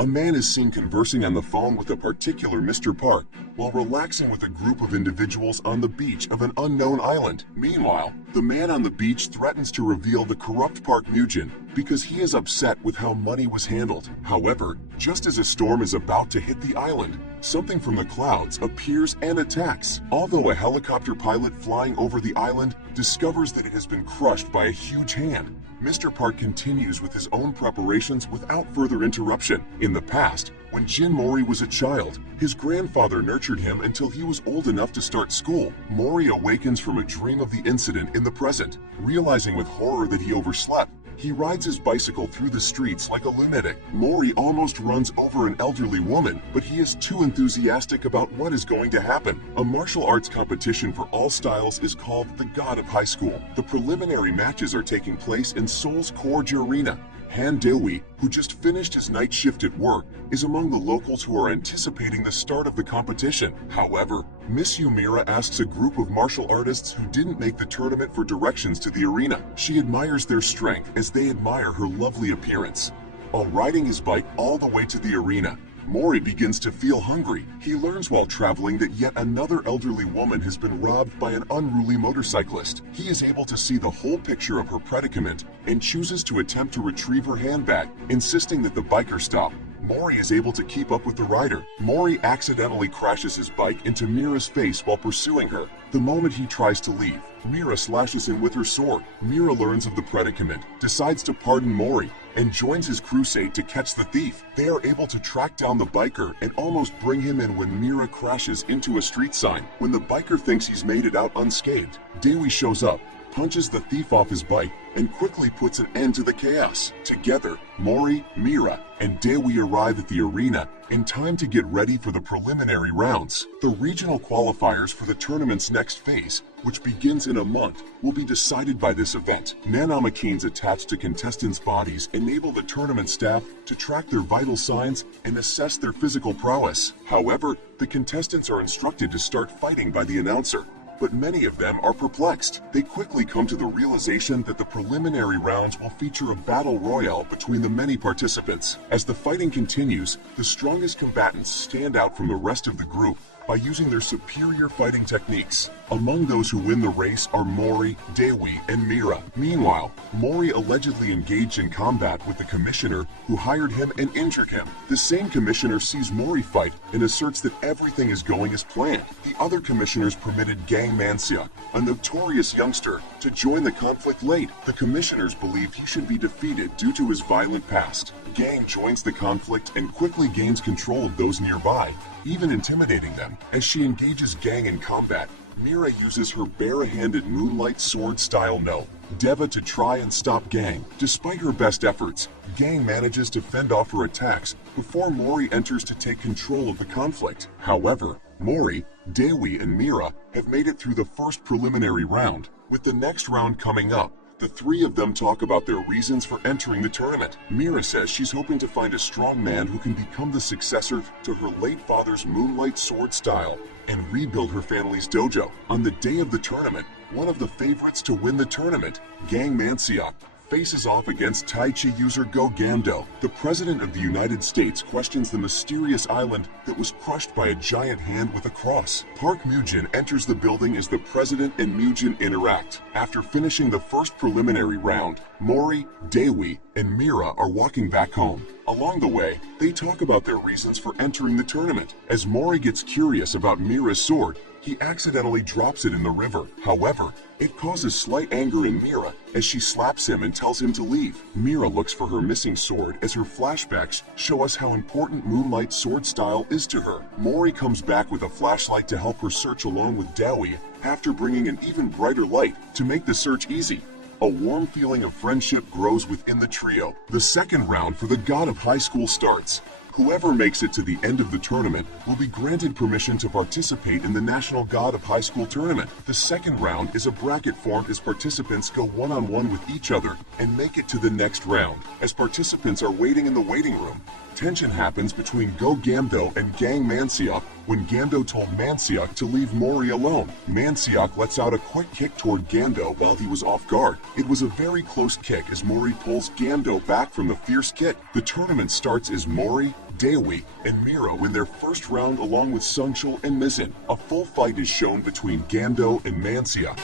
A man is seen conversing on the phone with a particular Mr. Park while relaxing with a group of individuals on the beach of an unknown island. Meanwhile, the man on the beach threatens to reveal the corrupt Park Mugin because he is upset with how money was handled. However, just as a storm is about to hit the island, something from the clouds appears and attacks. Although a helicopter pilot flying over the island discovers that it has been crushed by a huge hand, Mr. Park continues with his own preparations without further interruption. In the past, when Jin Mori was a child, his grandfather nurtured him until he was old enough to start school. Mori awakens from a dream of the incident in the present. Realizing with horror that he overslept, he rides his bicycle through the streets like a lunatic. Mori almost runs over an elderly woman, but he is too enthusiastic about what is going to happen. A martial arts competition for all styles is called the God of High School. The preliminary matches are taking place in Seoul's Korji Arena. Han Dewi, who just finished his night shift at work, is among the locals who are anticipating the start of the competition. However, Miss Yumira asks a group of martial artists who didn't make the tournament for directions to the arena. She admires their strength as they admire her lovely appearance. While riding his bike all the way to the arena, Mori begins to feel hungry. He learns while traveling that yet another elderly woman has been robbed by an unruly motorcyclist. He is able to see the whole picture of her predicament and chooses to attempt to retrieve her handbag, insisting that the biker stop. Mori is able to keep up with the rider. Mori accidentally crashes his bike into Mira's face while pursuing her. The moment he tries to leave, Mira slashes him with her sword. Mira learns of the predicament, decides to pardon Mori, and joins his crusade to catch the thief. They are able to track down the biker and almost bring him in when Mira crashes into a street sign. When the biker thinks he's made it out unscathed, Dewi shows up, punches the thief off his bike, and quickly puts an end to the chaos. Together, Mori, Mira, and Dewi arrive at the arena in time to get ready for the preliminary rounds. The regional qualifiers for the tournament's next phase, which begins in a month, will be decided by this event. Nanomachines attached to contestants' bodies enable the tournament staff to track their vital signs and assess their physical prowess. However, the contestants are instructed to start fighting by the announcer, but many of them are perplexed. They quickly come to the realization that the preliminary rounds will feature a battle royale between the many participants. As the fighting continues, the strongest combatants stand out from the rest of the group by using their superior fighting techniques. Among those who win the race are Mori, Dewi, and Mira. Meanwhile, Mori allegedly engaged in combat with the commissioner who hired him and injured him. The same commissioner sees Mori fight and asserts that everything is going as planned. The other commissioners permitted Gang Manseok, a notorious youngster, to join the conflict late. The commissioners believed he should be defeated due to his violent past. Gang joins the conflict and quickly gains control of those nearby, even intimidating them. As she engages Gang in combat, Mira uses her bare-handed moonlight sword-style no Deva to try and stop Gang. Despite her best efforts, Gang manages to fend off her attacks before Mori enters to take control of the conflict. However, Mori, Dewi, and Mira have made it through the first preliminary round. With the next round coming up, the three of them talk about their reasons for entering the tournament. Mira says she's hoping to find a strong man who can become the successor to her late father's moonlight sword style and rebuild her family's dojo. On the day of the tournament, one of the favorites to win the tournament, Gang Manseok, faces off against Tai Chi user Go Gando. The President of the United States questions the mysterious island that was crushed by a giant hand with a cross. Park Mugin enters the building as the President and Mugin interact. After finishing the first preliminary round, Mori, Dewi, and Mira are walking back home. Along the way, they talk about their reasons for entering the tournament. As Mori gets curious about Mira's sword, he accidentally drops it in the river. However, it causes slight anger in Mira as she slaps him and tells him to leave. Mira looks for her missing sword as her flashbacks show us how important moonlight sword style is to her. Mori comes back with a flashlight to help her search along with Dewi after bringing an even brighter light to make the search easy. A warm feeling of friendship grows within the trio. The second round for the God of High School starts. Whoever makes it to the end of the tournament will be granted permission to participate in the National God of High School Tournament. The second round is a bracket formed as participants go one-on-one with each other and make it to the next round. As participants are waiting in the waiting room, tension happens between Go Gando and Gang Manseok when Gando told Manseok to leave Mori alone. Manseok lets out a quick kick toward Gando while he was off guard. It was a very close kick as Mori pulls Gando back from the fierce kick. The tournament starts as Mori, Daewoo and Miro in their first round along with Sungchul and Mizin. A full fight is shown between Gando and Mansia.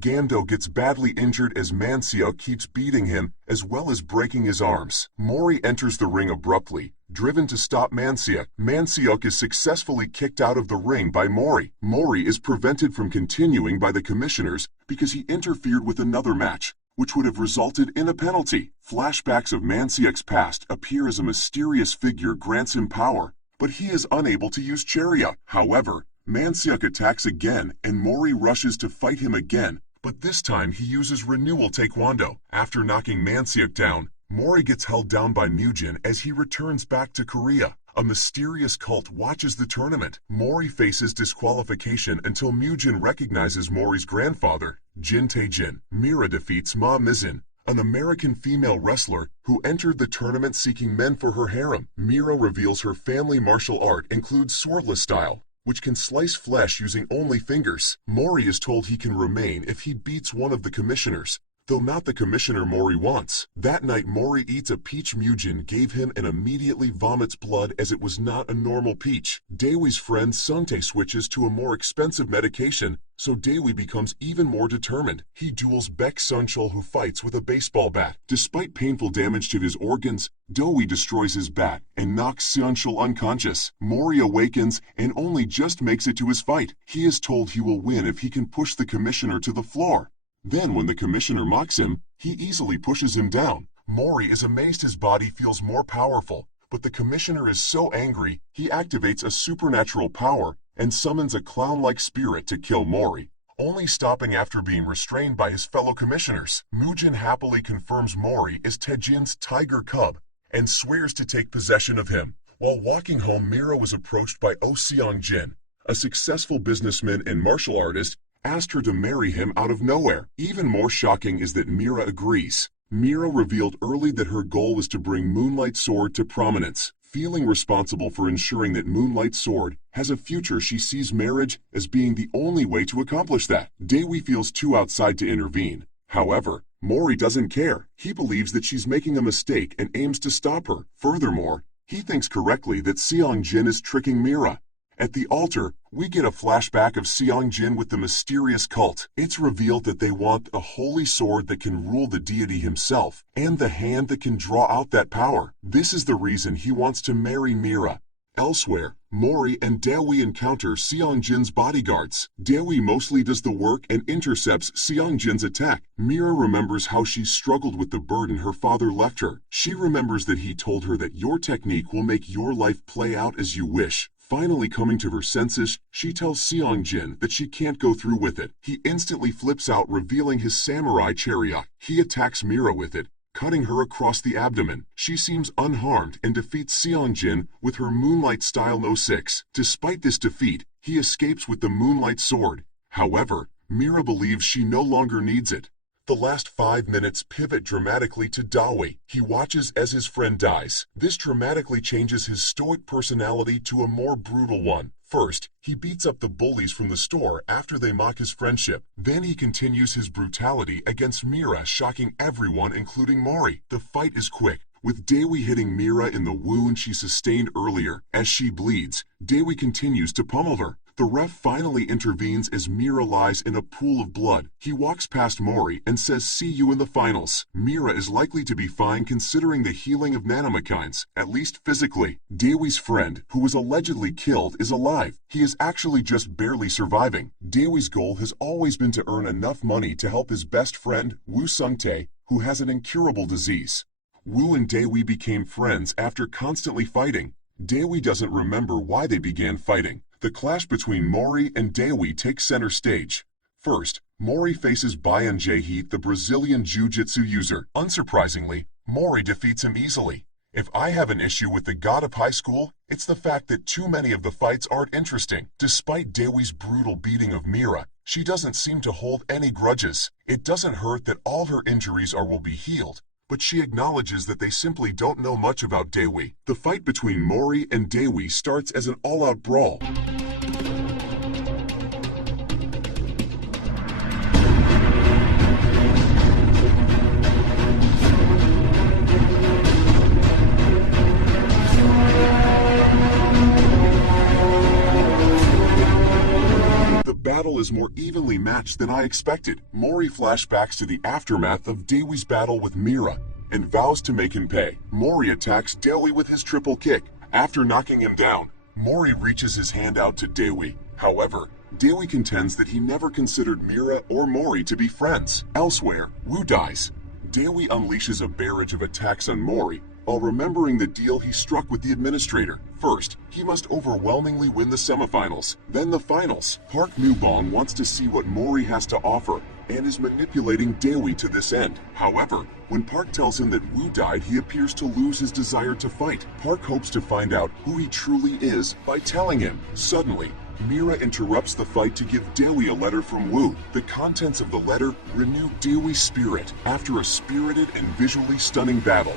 Gando gets badly injured as Mansia keeps beating him, as well as breaking his arms. Mori enters the ring abruptly, driven to stop Mansia. Mansiuk is successfully kicked out of the ring by Mori. Mori is prevented from continuing by the commissioners because he interfered with another match, which would have resulted in a penalty. Flashbacks of Mansiuk's past appear as a mysterious figure grants him power, but he is unable to use Chariot. However, Mansiuk attacks again and Mori rushes to fight him again, but this time he uses Renewal Taekwondo. After knocking Mansiuk down, Mori gets held down by Mujin as he returns back to Korea. A mysterious cult watches the tournament. Mori faces disqualification until Mujin recognizes Mori's grandfather, Jin Tae-jin. Mira defeats Ma Mizin, an American female wrestler who entered the tournament seeking men for her harem. Mira reveals her family martial art includes swordless style, which can slice flesh using only fingers. Mori is told he can remain if he beats one of the commissioners, though not the commissioner Mori wants. That night Mori eats a peach Mujin gave him and immediately vomits blood as it was not a normal peach. Daewoo's friend Sungtae switches to a more expensive medication, so Daewoo becomes even more determined. He duels Baek Sunchul who fights with a baseball bat. Despite painful damage to his organs, Daewoo destroys his bat and knocks Sunchul unconscious. Mori awakens and only just makes it to his fight. He is told he will win if he can push the commissioner to the floor. Then when the commissioner mocks him, he easily pushes him down. Mori is amazed his body feels more powerful, but the commissioner is so angry, he activates a supernatural power and summons a clown-like spirit to kill Mori, only stopping after being restrained by his fellow commissioners. Mujin happily confirms Mori is Taejin's tiger cub and swears to take possession of him. While walking home, Mira was approached by Oh Seong-jin, a successful businessman and martial artist, asked her to marry him out of nowhere. Even more shocking is that Mira agrees. Mira revealed early that her goal was to bring Moonlight Sword to prominence. Feeling responsible for ensuring that Moonlight Sword has a future, she sees marriage as being the only way to accomplish that. Daewoo feels too outside to intervene. However, Mori doesn't care. He believes that she's making a mistake and aims to stop her. Furthermore, he thinks correctly that Seong-jin is tricking Mira. At the altar, we get a flashback of Seong-jin with the mysterious cult. It's revealed that they want a holy sword that can rule the deity himself, and the hand that can draw out that power. This is the reason he wants to marry Mira. Elsewhere, Mori and Daewoo encounter Seong-jin's bodyguards. Daewoo mostly does the work and intercepts Seong-jin's attack. Mira remembers how she struggled with the burden her father left her. She remembers that he told her that your technique will make your life play out as you wish. Finally coming to her senses, she tells Seong-jin that she can't go through with it. He instantly flips out, revealing his samurai chariot. He attacks Mira with it, cutting her across the abdomen. She seems unharmed and defeats Seong-jin with her Moonlight Style No. 6. Despite this defeat, he escapes with the Moonlight Sword. However, Mira believes she no longer needs it. The last 5 minutes pivot dramatically to Daewoo. He watches as his friend dies. This dramatically changes his stoic personality to a more brutal one. First, he beats up the bullies from the store after they mock his friendship. Then he continues his brutality against Mira, shocking everyone including Mori. The fight is quick, with Daewoo hitting Mira in the wound she sustained earlier. As she bleeds, Daewoo continues to pummel her. The ref finally intervenes as Mira lies in a pool of blood. He walks past Mori and says, "See you in the finals." Mira is likely to be fine considering the healing of nanomachines, at least physically. Daewoo's friend, who was allegedly killed, is alive. He is actually just barely surviving. Daewoo's goal has always been to earn enough money to help his best friend, Woo Sung-tae, who has an incurable disease. Woo and Daewoo became friends after constantly fighting. Daewoo doesn't remember why they began fighting. The clash between Mori and Daewoo takes center stage. First, Mori faces Bayan Jae-heat, the Brazilian jiu-jitsu user. Unsurprisingly, Mori defeats him easily. If I have an issue with the God of High School, it's the fact that too many of the fights aren't interesting. Despite Dewi's brutal beating of Mira, she doesn't seem to hold any grudges. It doesn't hurt that all her injuries will be healed, but she acknowledges that they simply don't know much about Dewi. The fight between Mori and Dewi starts as an all-out brawl. The battle is more evenly matched than I expected. Mori flashbacks to the aftermath of Dewi's battle with Mira and vows to make him pay. Mori attacks Dewi with his triple kick. After knocking him down, Mori reaches his hand out to Dewi. However, Dewi contends that he never considered Mira or Mori to be friends. Elsewhere, Wu dies. Dewi unleashes a barrage of attacks on Mori, while remembering the deal he struck with the administrator. First, he must overwhelmingly win the semifinals, then the finals. Park Newbong wants to see what Mori has to offer, and is manipulating Dewi to this end. However, when Park tells him that Wu died, he appears to lose his desire to fight. Park hopes to find out who he truly is by telling him. Suddenly, Mira interrupts the fight to give Dewi a letter from Wu. The contents of the letter renew Dewi's spirit. After a spirited and visually stunning battle,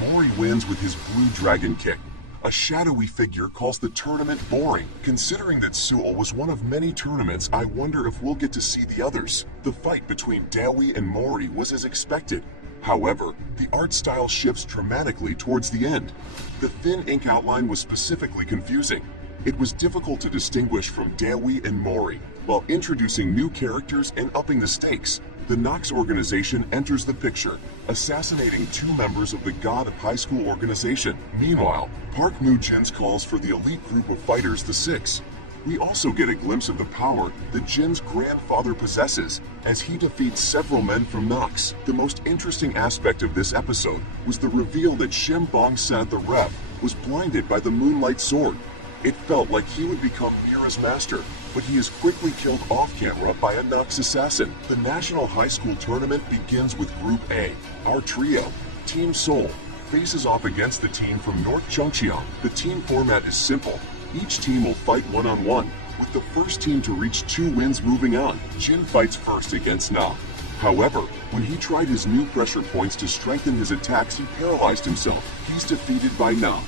Mori wins with his blue dragon kick. A shadowy figure calls the tournament boring. Considering that Seoul was one of many tournaments, I wonder if we'll get to see the others. The fight between Dewi and Mori was as expected. However, the art style shifts dramatically towards the end. The thin ink outline was specifically confusing. It was difficult to distinguish from Dewi and Mori. While introducing new characters and upping the stakes, the Nox organization enters the picture, assassinating 2 members of the God of High School organization. Meanwhile, Park Moo-jin's calls for the elite group of fighters, the Six. We also get a glimpse of the power that Jin's grandfather possesses as he defeats several men from Nox. The most interesting aspect of this episode was the reveal that Shim Bong-san, the ref, was blinded by the Moonlight Sword. It felt like he would become Mira's master, but he is quickly killed off-camera by a Nox assassin. The National High School Tournament begins with Group A. Our trio, Team Seoul, faces off against the team from North Chungcheong. The team format is simple. Each team will fight one-on-one, with the first team to reach 2 wins moving on. Jin fights first against Na. However, when he tried his new pressure points to strengthen his attacks, he paralyzed himself. He's defeated by Na.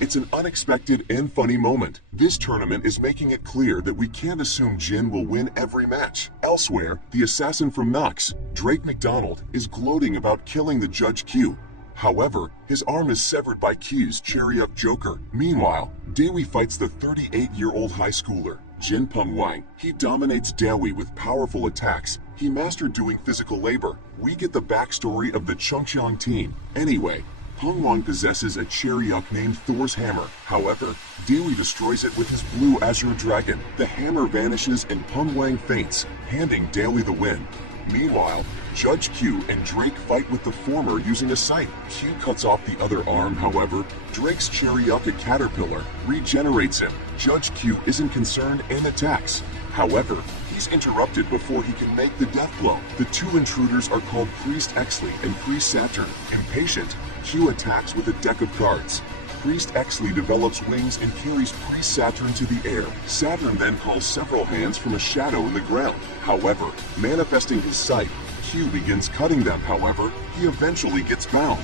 It's an unexpected and funny moment. This tournament is making it clear that we can't assume Jin will win every match. Elsewhere, the assassin from Nox, Drake McDonald, is gloating about killing the Judge Q. However, his arm is severed by Q's Cherry-Up Joker. Meanwhile, Dewi fights the 38-year-old high schooler, Jin Pengwang. He dominates Dewi with powerful attacks. He mastered doing physical labor. We get the backstory of the Chungcheong team. Anyway, Pengwang possesses a Cherry-Up named Thor's Hammer. However, Dewi destroys it with his blue Azure Dragon. The hammer vanishes and Pengwang faints, handing Dewi the win. Meanwhile, Judge Q and Drake fight with the former using a scythe. Q cuts off the other arm, however. Drake's Cherry-Up Caterpillar regenerates him. Judge Q isn't concerned and attacks. However, he's interrupted before he can make the death blow. The 2 intruders are called Priest Exley and Priest Saturn. Impatient, Q attacks with a deck of cards. Priest Exley develops wings and carries Priest Saturn to the air. Saturn then calls several hands from a shadow in the ground. However, manifesting his scythe, Q begins cutting them. However, he eventually gets bound.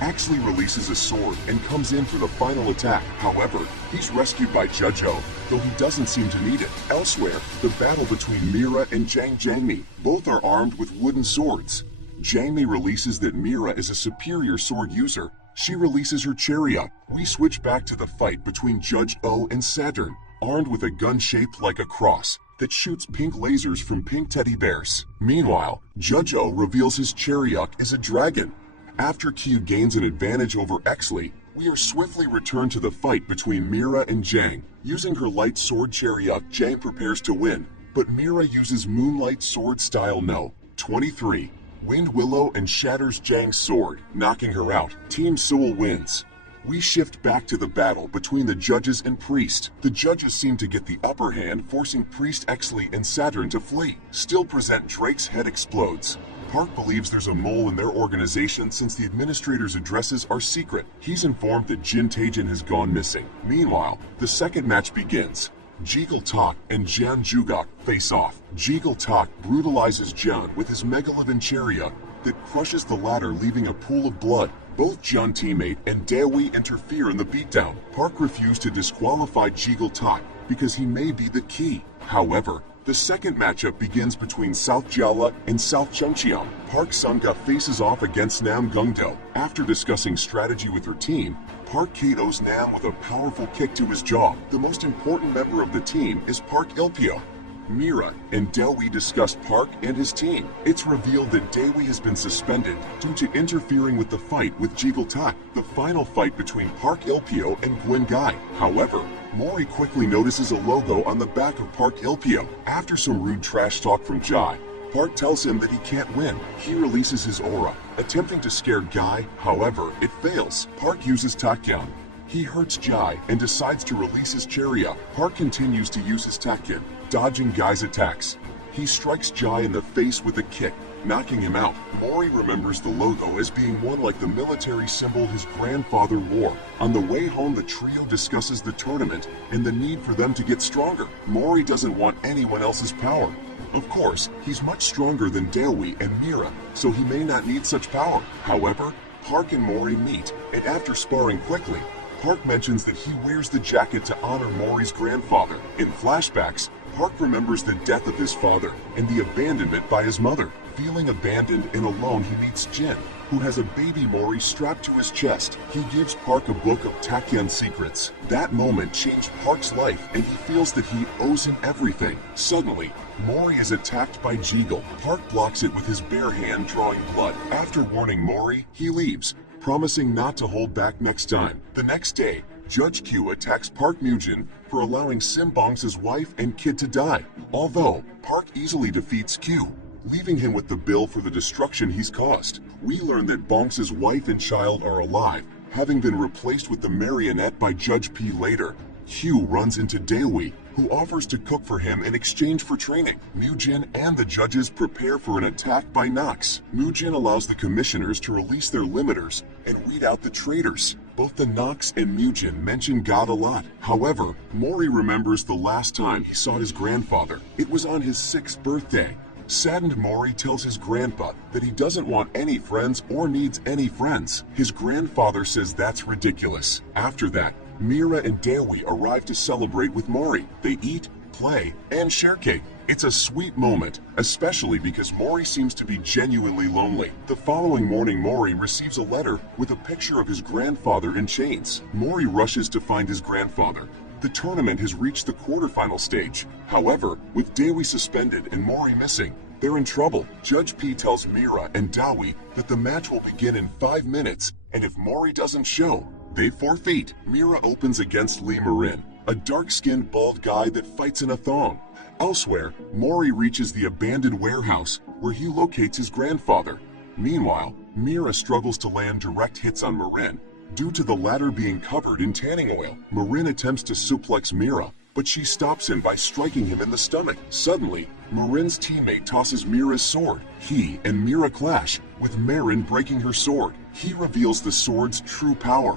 Exley releases a sword and comes in for the final attack. However, he's rescued by Judge O, though he doesn't seem to need it. Elsewhere, the battle between Mira and Jang Jangmi. Both are armed with wooden swords. Jangmi releases that Mira is a superior sword user. She releases her Cherry-Up. We switch back to the fight between Judge O and Saturn, armed with a gun shaped like a cross that shoots pink lasers from pink teddy bears. Meanwhile, Judge O reveals his Cherry-Up is a dragon. After Q gains an advantage over Exley, we are swiftly returned to the fight between Mira and Jang. Using her light sword Cherry-Up, Jang prepares to win, but Mira uses Moonlight Sword style No. 23. Wind Willow and shatters Jang's sword, knocking her out. Team Seoul wins. We shift back to the battle between the judges and Priest. The judges seem to get the upper hand, forcing Priest Exley and Saturn to flee. Still present, Drake's head explodes. Park believes there's a mole in their organization since the administrator's addresses are secret. He's informed that Jin Taejin has gone missing. Meanwhile, the second match begins. Jegal Tak and Jan Jugok face off. Jegal Tak brutalizes Jan with his Megalodon chariot that crushes the latter, leaving a pool of blood. Both Jan teammate and Daewoo interfere in the beatdown. Park refused to disqualify Jegal Tak because he may be the key. However, the second matchup begins between South Jala and South Chungcheong. Park Sung-ga faces off against Nam Gungdo. After discussing strategy with her team, Park KOs Nam with a powerful kick to his jaw. The most important member of the team is Park Ilpio. Mira and Daewoo discuss Park and his team. It's revealed that Daewoo has been suspended due to interfering with the fight with Jegal Tak, the final fight between Park Ilpio and Gwen Gai. However, Mori quickly notices a logo on the back of Park Ilpio. After some rude trash talk from Jai, Park tells him that he can't win. He releases his aura, attempting to scare Guy. However, it fails. Park uses Taekyon. He hurts Jai and decides to release his chariot. Park continues to use his Taekyon, dodging Guy's attacks. He strikes Jai in the face with a kick, knocking him out. Mori remembers the logo as being one like the military symbol his grandfather wore. On the way home, the trio discusses the tournament and the need for them to get stronger. Mori doesn't want anyone else's power. Of course, he's much stronger than Daewoo and Mira, so he may not need such power. However, Park and Mori meet, and after sparring quickly, Park mentions that he wears the jacket to honor Mori's grandfather. In flashbacks, Park remembers the death of his father and the abandonment by his mother. Feeling abandoned and alone, he meets Jin, who has a baby Mori strapped to his chest. He gives Park a book of Taekyon secrets. That moment changed Park's life, and he feels that he owes him everything. Suddenly, Mori is attacked by Jegal. Park blocks it with his bare hand, drawing blood. After warning Mori, he leaves, promising not to hold back next time. The next day, Judge Q attacks Park Mujin for allowing Simbong's wife and kid to die. Although, Park easily defeats Q, leaving him with the bill for the destruction he's caused. We learn that Bonks' wife and child are alive, having been replaced with the marionette by Judge P later. Q runs into Daewoo, who offers to cook for him in exchange for training. Mujin and the judges prepare for an attack by Nox. Mujin allows the commissioners to release their limiters and weed out the traitors. Both the Nox and Mujin mention God a lot. However, Mori remembers the last time he saw his grandfather. It was on his 6th birthday. Saddened, Mori tells his grandpa that he doesn't want any friends or needs any friends. His grandfather says that's ridiculous. After that, Mira and Daewoo arrive to celebrate with Mori. They eat, play, and share cake. It's a sweet moment, especially because Mori seems to be genuinely lonely. The following morning, Mori receives a letter with a picture of his grandfather in chains. Mori rushes to find his grandfather. The tournament has reached the quarterfinal stage. However, with Daewoo suspended and Mori missing, they're in trouble. Judge P tells Mira and Daewoo that the match will begin in 5 minutes, and if Mori doesn't show, they forfeit. Mira opens against Lee Marin, a dark-skinned bald guy that fights in a thong. Elsewhere, Mori reaches the abandoned warehouse where he locates his grandfather. Meanwhile, Mira struggles to land direct hits on Marin due to the latter being covered in tanning oil. Marin attempts to suplex Mira, but she stops him by striking him in the stomach. Suddenly, Marin's teammate tosses Mira's sword. He and Mira clash, with Marin breaking her sword. He reveals the sword's true power.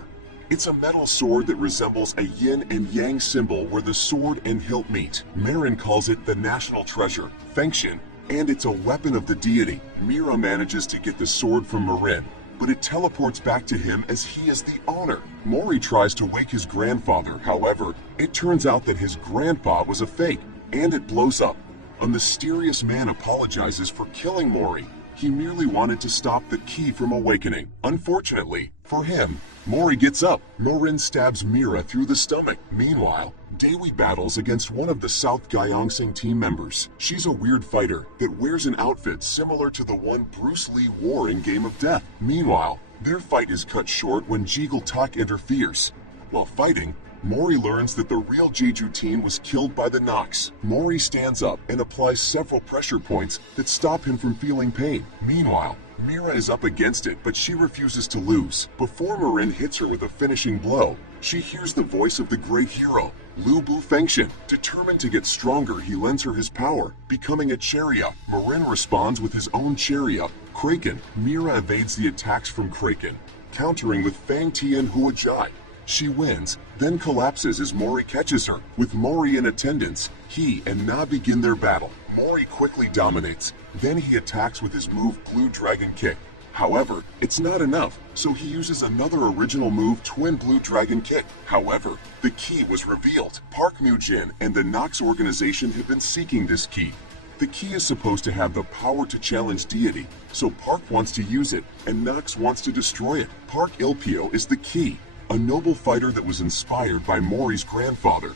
It's a metal sword that resembles a yin and yang symbol where the sword and hilt meet. Marin calls it the national treasure, Fengxian, and it's a weapon of the deity. Mira manages to get the sword from Marin, but it teleports back to him as he is the owner. Mori tries to wake his grandfather. However, it turns out that his grandpa was a fake, and it blows up. A mysterious man apologizes for killing Mori. He merely wanted to stop the key from awakening. Unfortunately, for him, Mori gets up. Marin stabs Mira through the stomach. Meanwhile, Daewoo battles against one of the South Gyeongsang team members. She's a weird fighter that wears an outfit similar to the one Bruce Lee wore in Game of Death. Meanwhile, their fight is cut short when Jegal Tak interferes. While fighting, Mori learns that the real Jeju team was killed by the Nox. Mori stands up and applies several pressure points that stop him from feeling pain. Meanwhile, Mira is up against it, but she refuses to lose. Before Marin hits her with a finishing blow, she hears the voice of the great hero, Lu Bu Fengxian. Determined to get stronger, he lends her his power, becoming a chariot. Marin responds with his own chariot, Kraken. Mira evades the attacks from Kraken, countering with Fang Tian Huajai. She wins, then collapses as Mori catches her. With Mori in attendance, he and Na begin their battle. Mori quickly dominates, then he attacks with his move Blue Dragon Kick. However, it's not enough, so he uses another original move, Twin Blue Dragon Kick. However, the key was revealed. Park Mu-jin and the Nox organization have been seeking this key. The key is supposed to have the power to challenge deity, so Park wants to use it, and Nox wants to destroy it. Park Ilpio is the key, a noble fighter that was inspired by Mori's grandfather.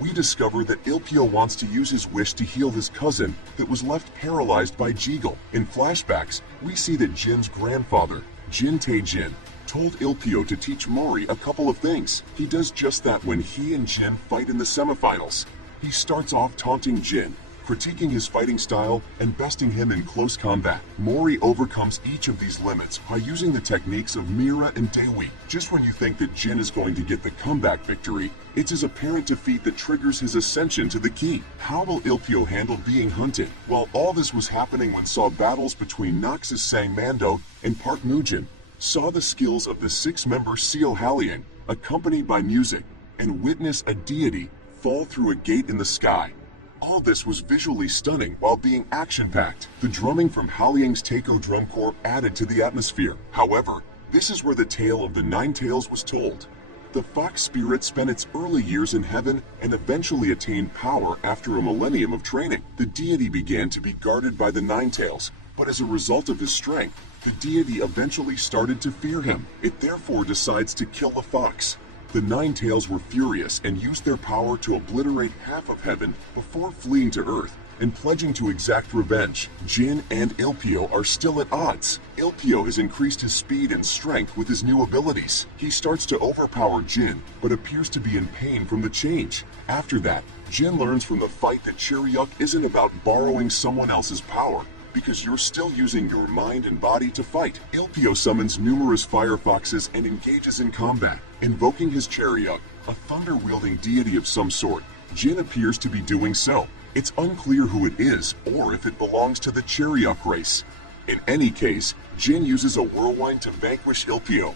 We discover that Ilpio wants to use his wish to heal his cousin that was left paralyzed by Jeagle. In flashbacks, we see that Jin's grandfather, Jin Tae-jin, told Ilpio to teach Mori a couple of things. He does just that when he and Jin fight in the semifinals. He starts off taunting Jin, critiquing his fighting style and besting him in close combat. Mori overcomes each of these limits by using the techniques of Mira and Daewoo. Just when you think that Jin is going to get the comeback victory, it's his apparent defeat that triggers his ascension to the key. How will Ilpio handle being hunted? Well, all this was happening when saw battles between Nox's Sang Mando and Park Mu-jin, saw the skills of the six-member Seo Haliang, accompanied by music, and witness a deity fall through a gate in the sky. All this was visually stunning while being action-packed. The drumming from Haliang's Taiko Drum Corps added to the atmosphere. However, this is where the tale of the Nine Tails was told. The fox spirit spent its early years in heaven and eventually attained power after a millennium of training. The deity began to be guarded by the Nine Tails, but as a result of his strength, the deity eventually started to fear him. It therefore decides to kill the fox. The Nine Tails were furious and used their power to obliterate half of heaven before fleeing to Earth and pledging to exact revenge. Jin and Ilpio are still at odds. Ilpio has increased his speed and strength with his new abilities. He starts to overpower Jin, but appears to be in pain from the change. After that, Jin learns from the fight that Cherryuk isn't about borrowing someone else's power, because you're still using your mind and body to fight. Ilpio summons numerous firefoxes and engages in combat. Invoking his Cherryuk, a thunder-wielding deity of some sort, Jin appears to be doing so. It's unclear who it is, or if it belongs to the Cherryuk race. In any case, Jin uses a whirlwind to vanquish Ilpio.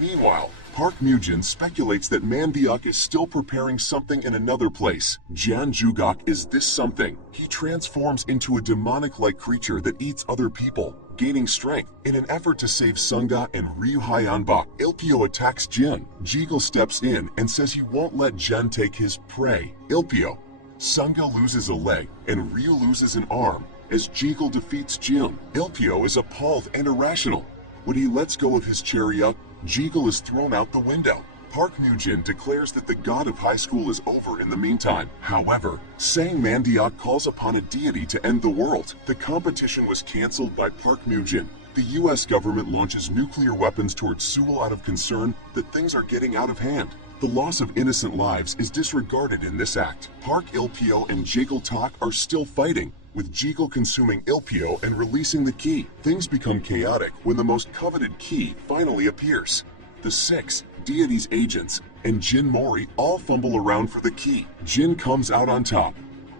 Meanwhile, Park Mu-jin speculates that Mandiok is still preparing something in another place. Jan Jugok is this something. He transforms into a demonic-like creature that eats other people, gaining strength. In an effort to save Sunga and Ryu Hyanbok, Ilpio attacks Jin. Jeagle steps in and says he won't let Jin take his prey, Ilpio. Sunga loses a leg and Ryu loses an arm as Jeagle defeats Jin. Ilpio is appalled and irrational. When he lets go of his Cherryuk, Jeagle is thrown out the window. Park Mu-jin declares that the god of high school is over in the meantime. However, Sang Mandiok calls upon a deity to end the world. The competition was cancelled by Park Mu-jin. The US government launches nuclear weapons towards Seoul out of concern that things are getting out of hand. The loss of innocent lives is disregarded in this act. Park Ilpio and Jeagle Tak are still fighting, with Jeagle consuming Ilpio and releasing the key. Things become chaotic when the most coveted key finally appears. The six, deity's agents, and Jin Mori all fumble around for the key. Jin comes out on top.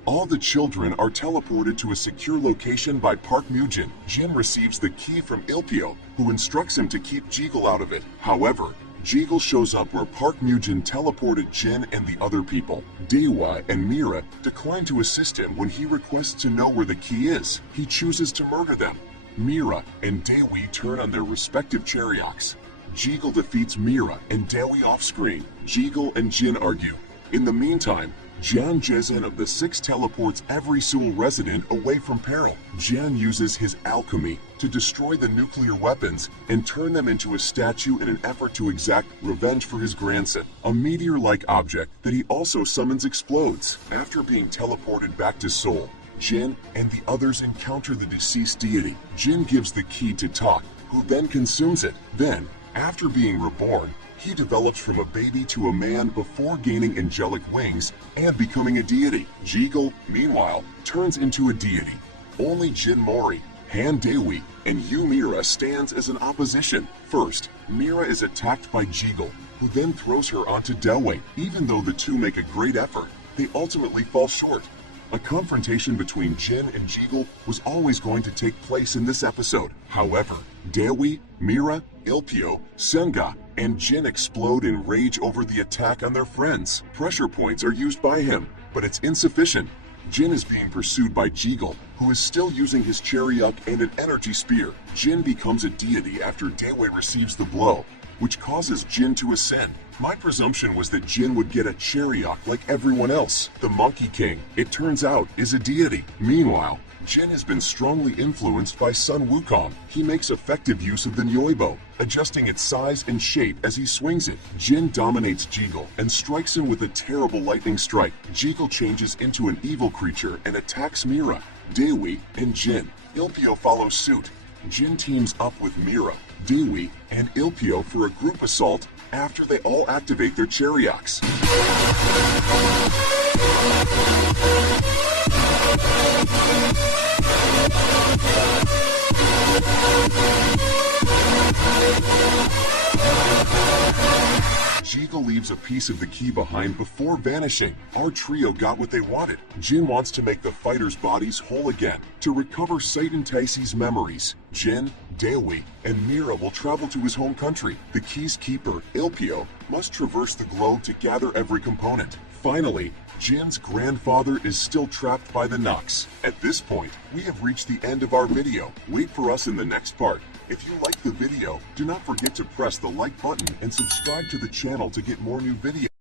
All the children are teleported to a secure location by Park Mu-jin. Jin receives the key from Ilpio, who instructs him to keep Jeagle out of it. However, Jeagle shows up where Park Mu-jin teleported Jin and the other people. Daewoo and Mira decline to assist him when he requests to know where the key is. He chooses to murder them. Mira and Daewoo turn on their respective Cherryuks. Jeagle defeats Mira and Daewoo off-screen. Jeagle and Jin argue. In the meantime, Jan Jezen of the Six teleports every Seoul resident away from peril. Jan uses his alchemy to destroy the nuclear weapons and turn them into a statue in an effort to exact revenge for his grandson. A meteor-like object that he also summons explodes. After being teleported back to Seoul, Jin and the others encounter the deceased deity. Jin gives the key to Tak, who then consumes it. Then, after being reborn, he develops from a baby to a man before gaining angelic wings and becoming a deity. Jeagle, meanwhile, turns into a deity. Only Jin Mori, Han Daewoo, and Yu Mira stands as an opposition. First, Mira is attacked by Jeagle, who then throws her onto Daewoo. Even though the two make a great effort, they ultimately fall short. A confrontation between Jin and Jeagle was always going to take place in this episode. However, Dewi, Mira, Ilpio, Senga, and Jin explode in rage over the attack on their friends. Pressure points are used by him, but it's insufficient. Jin is being pursued by Jeagle, who is still using his Chariok and an energy spear. Jin becomes a deity after Dewi receives the blow, which causes Jin to ascend. My presumption was that Jin would get a Chariok like everyone else. The Monkey King, it turns out, is a deity. Meanwhile, Jin has been strongly influenced by Sun Wukong. He makes effective use of the Nyoibo, adjusting its size and shape as he swings it. Jin dominates Jeagle and strikes him with a terrible lightning strike. Jeagle changes into an evil creature and attacks Mira, Dewi, and Jin. Ilpio follows suit. Jin teams up with Mira, Dewi, and Ilpio for a group assault after they all activate their Charioks. Jeagle leaves a piece of the key behind before vanishing. Our trio got what they wanted. Jin wants to make the fighters' bodies whole again. To recover Satan Taisi's memories, Jin, Dewi, and Mira will travel to his home country. The key's keeper, Ilpio, must traverse the globe to gather every component. Finally, Jin's grandfather is still trapped by the Nox. At this point, we have reached the end of our video. Wait for us in the next part. If you liked the video, do not forget to press the like button and subscribe to the channel to get more new videos.